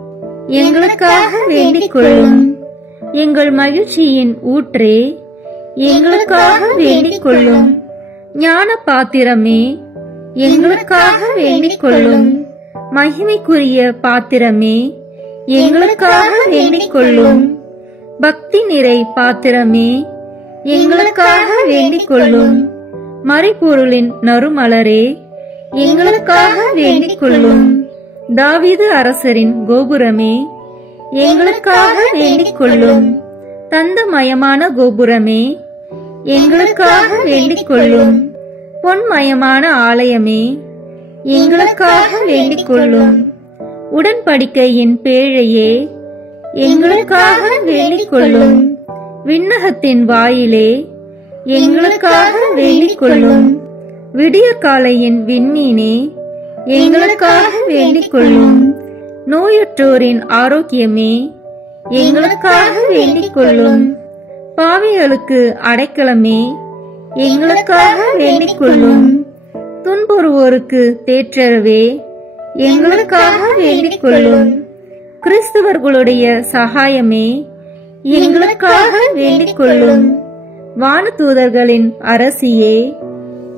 எங்களுக்காக வேண்டிக் கொள்ளும். எங்கள் மகிழ்ச்சியின் ஊற்றே, எங்களுக்காக வேண்டிக் கொள்ளும். ஞான பாத்திரமே, எங்களுக்காக வேண்டிக் கொள்ளும். மகிமைக்குரிய பாத்திரமே, எங்களுக்காக வேண்டிக் கொள்ளும். பக்தி நிறை பாத்திரமே, எங்களுக்காக வேண்டிக் கொள்ளும். மறைபொருளின் நறுமலரே, எங்களுக்காக வேண்டிக் கொள்ளும். தாவீது அரசரின் கோபுரமே, எங்களுக்காக வேண்டிக் கொள்ளும். தந்தமயமான கோபுரமே, எங்களுக்காக வேண்டிக் கொள்ளும். பொன்மயமான ஆலயமே, எங்களுக்காக வேண்டிக் கொள்ளும். உடன்படிக்கையின் பேழையே, எங்களுக்காக வேண்டிக் கொள்ளும். விண்ணகத்தின் வாயிலே, எங்களுக்காக வேண்டிக் கொள்ளும். விடியற்காலையின் விண்மீனே, எங்களுக்காக வேண்டிக் கொள்ளும். நோயுற்றோரின் ஆரோக்கியமே, எங்களுக்காக வேண்டிக் கொள்ளும். பாவிகளுக்கு அடைக்கலமே, எங்களுக்காக வேண்டிக் கொள்ளும். துன்புறுவோருக்கு தேற்றரவே, எங்களுக்காக வேண்டிக் கொள்ளும். கிறிஸ்தவர்களுடைய சகாயமே, எங்களுக்காக வேண்டிக் கொள்ளும். வானதூதர்களின் அரசியே,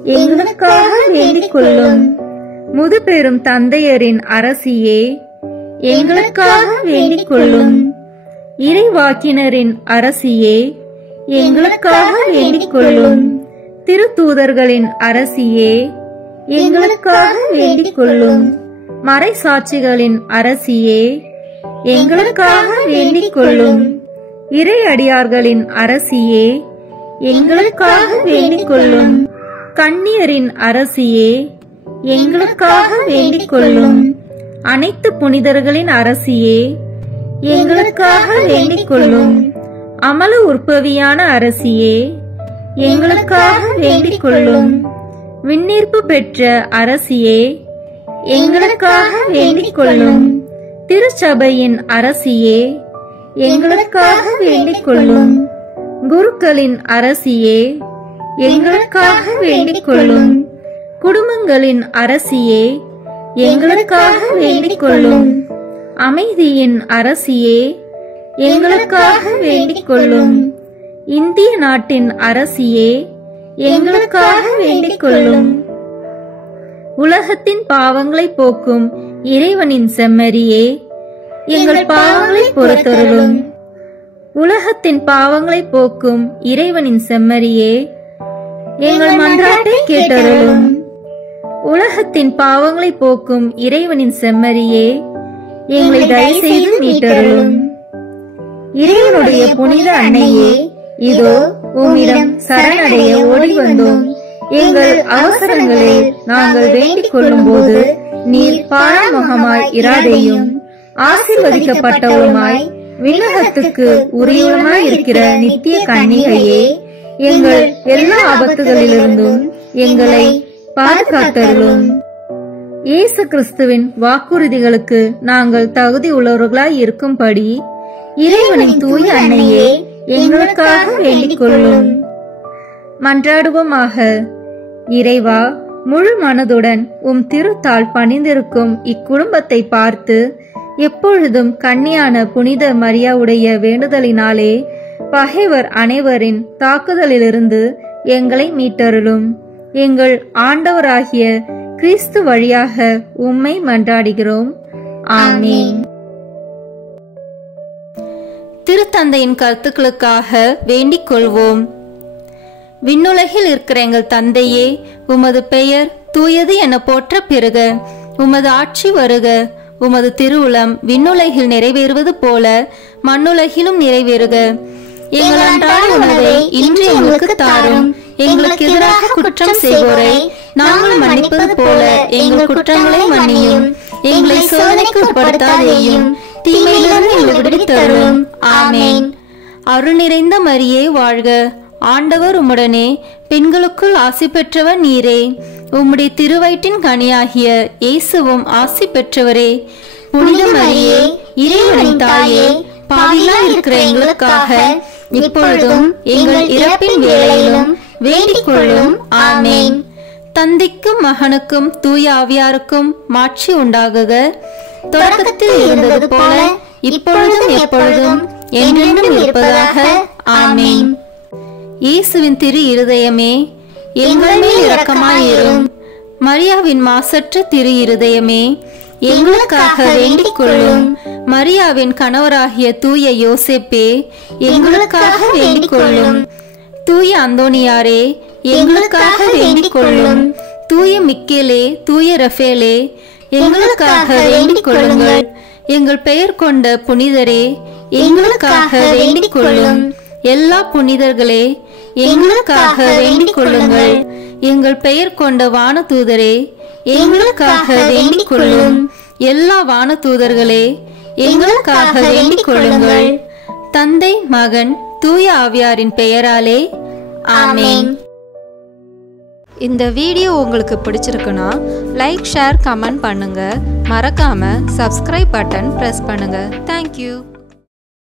எங்களுக்காக வேண்டிக் கொள்ளும். முதுபெரும் தந்தையரின் அரசியே, எங்களுக்காக வேண்டிக் கொள்ளும். இறைவாக்கினரின் அரசியே, எங்களுக்காக வேண்டிக் கொள்ளும். திருத்தூதர்களின் அரசியே, எங்களுக்காக வேண்டிக் கொள்ளும். மறைசாட்சிகளின் அரசியே, எங்களுக்காக வேண்டிக் கொள்ளும். இறையடியார்களின் அரசியே, எங்களுக்காக வேண்டிக் கொள்ளும். கன்னியரின் அரசியே, எங்களுக்காக வேண்டிக் கொள்ளும். அனைத்து புனிதர்களின் அரசியே, எங்களுக்காக வேண்டிக் கொள்ளும். அமல உற்பவியான அரசியே, எங்களுக்காக வேண்டிக் கொள்ளும். விண்ணீர்ப்பு பெற்ற அரசியே, எங்களுக்காக வேண்டிக் கொள்ளும். திருச்சபையின் அரசியே, எங்களுக்காக வேண்டிக் கொள்ளும். குருக்களின் அரசியே, எங்களுக்காக வேண்டிக் கொள்ளும். குடும்பங்களின் அரசியே, எங்களுக்காக வேண்டிக் கொள்ளும். அமைதியின் அரசியே, எங்களுக்காக வேண்டிக் கொள்ளும். இந்திய நாட்டின் அரசியே, எங்களுக்காக வேண்டிக் கொள்ளும். உலகத்தின் பாவங்களை போக்கும் இறைவனின் செம்மறியே, எங்கள் பாவங்களை பொறுத்தருளும். உலகத்தின் பாவங்களை போக்கும் இறைவனின் செம்மறியே, எங்கள் மன்றாட்டை கேட்டருளும். உலகத்தின் பாவங்களை போக்கும் இறைவனின் செம்மறியே, எங்களை தயவு செய்து மீட்டருளும். இறைவனுடைய புனித அன்னையே, இதோ உம்மிடம் சரணடைய ஓடி வந்தோம். எங்கள் அவசரங்களில் நாங்கள் வேண்டிக் கொள்ளும் போது நீர் பாராமுகமாய் இராதேயும். ஆசீர்வதிக்கப்பட்டவளுமாய் விண்ணகத்துக்கு உரியவளுமாய் இருக்கிற நித்திய கன்னிகையே, எங்கள் எல்லா ஆபத்துகளிலிருந்தும் எங்களை பாதுகாத்தருளும். இயேசு கிறிஸ்துவின் வாக்குறுதிகளுக்கு நாங்கள் தகுதி உள்ளவர்களாய் இருக்கும்படி இறைவனின் தூய அன்னையே, எங்களுக்காக வேண்டிக் கொள்ளும். மன்றாடுவோமாக. இறைவா, முழு மனதுடன் உம் திருத்தால் பணிந்திருக்கும் இக்குடும்பத்தை பார்த்து எப்பொழுதும் கன்னியான புனித மரியாவுடைய வேண்டுதலினாலே பகைவர் அனைவரின் தாக்குதலிலிருந்து எங்களை மீட்டருளும். எங்கள் ஆண்டவராகிய கிறிஸ்து வழியாக உம்மை மன்றாடுகிறோம். ஆமென். திருத்தந்தையின் கருத்துக்களுக்காக வேண்டிக் கொள்வோம். விண்ணுலகில் இருக்கிற எங்கள் தந்தையே, உமது பெயர் தூயது என போற்ற பெறுக. உமது ஆட்சி வருக. உமது திருவுளம் விண்ணுலகில் நிறைவேறுவது போல மண்ணுலகிலும் நிறைவேறுக. எங்கள் அன்றாட உணவை இன்று எங்களுக்கு தாரும். எங்களுக்கு எதிராக குற்றம் செய்வோரை நாங்கள் மன்னிப்பது போல எங்கள் குற்றங்களை மன்னியும். எங்களை சோதனைக்கு உட்படுத்தாதேயும், தீமையிலிருந்து எங்களை விடுவித்தருளும். ஆமென். அருள் நிறைந்த மரியே வாழ்க. ஆண்டவர் உம்முடனே, பெண்களுக்குள் ஆசி பெற்றவர் நீரே. உம்முடைய திருவயிற்றின் கனியாகிய இயேசுவும் ஆசி பெற்றவரே. புனித மரியே, இறைவனின் தாயே, பாவிகளாய் இருக்கிற எங்களுக்காக இப்பொழுதும் எங்கள் இறப்பின் வேளையிலும் வேண்டிக் கொள்ளும். ஆமென். தந்தைக்கும் மகனுக்கும் தூய ஆவியாருக்கும் மாட்சி உண்டாகுக. தொடக்கத்தில் இருந்தது போல இப்பொழுதும் எப்பொழுதும் என்றென்றும் இருப்பதாக. ஆமென். இயேசுவின் திரு இருதயமே, எங்கள் மேல் இரக்கமாயிரும். மரியாவின் மாசற்ற திரு இருதயமே, எங்களுக்காக வேண்டிக் கொள்ளும். மரியாவின் கணவராகிய தூய யோசேப்பே, எங்களுக்காக வேண்டிக் கொள்ளும். தூய அந்தோனியாரே எங்களுக்காக வேண்டிக் கொள்ளும். தூய மிக்கேலே, தூய ரஃபேலே எங்களுக்காக வேண்டிக் கொள்ளுங்கள். எங்கள் பெயர் கொண்ட புனிதரே எங்களுக்காக வேண்டிக் கொள்ளும். எல்லா புனிதர்களே எங்களுக்காக வேண்டிக் கொள்ளுங்கள். எங்கள் பெயர் கொண்ட வானதூதரே எங்களுக்காக வேண்டிக் கொள்ளும். எல்லா வானதூதர்களே எங்களுக்காக வேண்டிக் கொள்ளுங்கள். தந்தை, மகன், தூய ஆவியாரின் பெயராலே ஆமென். இந்த வீடியோ உங்களுக்கு பிடிச்சிருக்குன்னா லைக், ஷேர், கமெண்ட் பண்ணுங்க. மறக்காம சப்ஸ்கிரைப் பட்டன் பிரஸ் பண்ணுங்க. தேங்க்யூ.